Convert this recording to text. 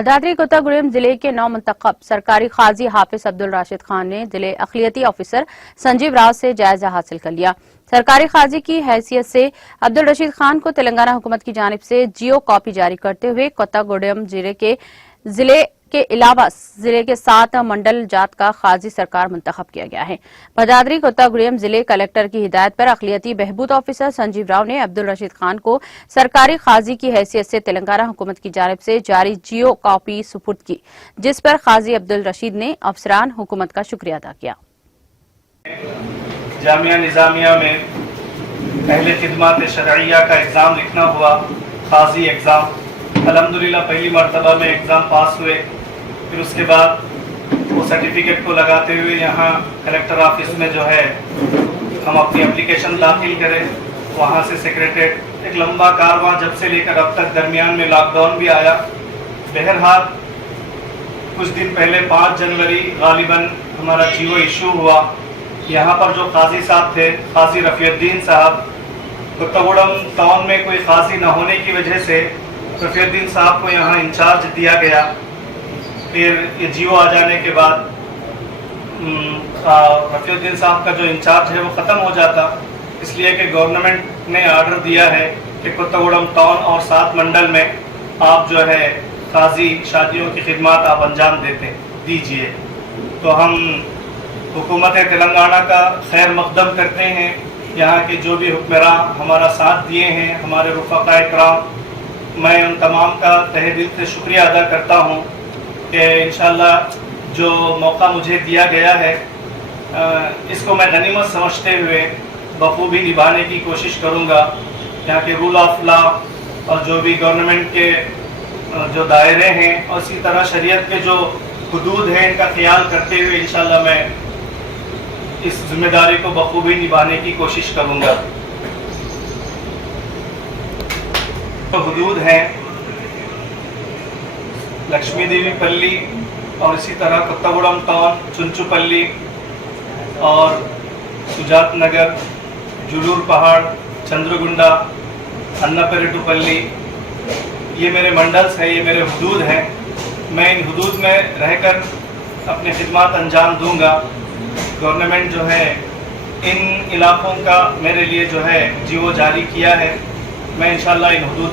भद्राद्री कोत्तागुड़ेम जिले के नौ मुंतखब सरकारी काजी हाफिज अब्दुल राशिद खान ने जिले अखिलियती ऑफिसर संजीव राव से जायजा हासिल कर लिया। सरकारी काजी की हैसियत से अब्दुल रशीद खान को तेलंगाना हुकूमत की जानिब से जियो कॉपी जारी करते हुए कोत्तागुड़ेम जिले के अलावा जिले के 7 मंडल जात का काजी सरकार मुंतखब किया गया है। भद्राद्री कोत्तागुड़ेम जिले कलेक्टर की हिदायत पर अखिलियती बहबूद ऑफिसर संजीव राव ने अब्दुल रशीद खान को सरकारी काजी की हैसियत से तेलंगाना हुकूमत की जानिब से जारी जियो कॉपी सुपुर्द की, जिस पर काजी अब्दुल रशीद ने अफसरान हुकूमत का शुक्रिया अदा किया। जामिया निजामिया में पहले खिदमत शरइया का एग्ज़ाम लिखना हुआ, काजी एग्ज़ाम अल्हम्दुलिल्लाह पहली मरतबा में एग्ज़ाम पास हुए। फिर उसके बाद वो सर्टिफिकेट को लगाते हुए यहाँ कलेक्टर ऑफिस में जो है हम अपनी एप्लीकेशन दाखिल करें। वहाँ से सेक्रेटरीट एक लंबा कारवां जब से लेकर अब तक, दरमियान में लॉकडाउन भी आया। बहरहाल कुछ दिन पहले 5 जनवरी गालिबन हमारा जियो इशू हुआ। यहाँ पर जो काजी साहब थे, काजी रफ़ीउद्दीन साहब, कोत्तागुड़ेम टाउन में कोई काजी न होने की वजह से रफ़ीउद्दीन साहब को यहाँ इंचार्ज दिया गया। फिर ये जियो आ जाने के बाद रफ़ीउद्दीन साहब का जो इंचार्ज है वो ख़त्म हो जाता, इसलिए कि गवर्नमेंट ने आर्डर दिया है कि कोत्तागुड़ेम टाउन और 7 मंडल में आप जो है काजी शादियों की खिदमत आप अंजाम दीजिए। तो हम हुकूमत तेलंगाना का खैर मकदम करते हैं। यहाँ के जो भी हुक्मरान हमारा साथ दिए हैं, हमारे रुफ़क़ा इकराम, मैं उन तमाम का तहे दिल से शुक्रिया अदा करता हूँ कि इंशाअल्लाह जो मौका मुझे दिया गया है इसको मैं गनीमत समझते हुए बखूबी निभाने की कोशिश करूँगा। यहाँ के रूल ऑफ लॉ और जो भी गवर्नमेंट के जो दायरे हैं और इसी तरह शरीयत के जो हुदूद हैं इनका ख्याल करते हुए इंशाअल्लाह मैं इस जिम्मेदारी को बखूबी निभाने की कोशिश करूँगा। तो हुदूद हैं लक्ष्मी देवी पल्ली और इसी तरह कोत्तागुड़ेम टाउन, चुंचुपल्ली और सुजात नगर, जुलूर पहाड़, चंद्रगुंडा, अन्नापेरेटुपल्ली, ये मेरे मंडल्स हैं, ये मेरे हुदूद हैं। मैं इन हुदूद में रहकर अपनी खिदमत अंजाम दूंगा। गवर्नमेंट जो है इन इलाकों का मेरे लिए जो है जियो जारी किया है। मैं इंशाअल्लाह इन हुदूद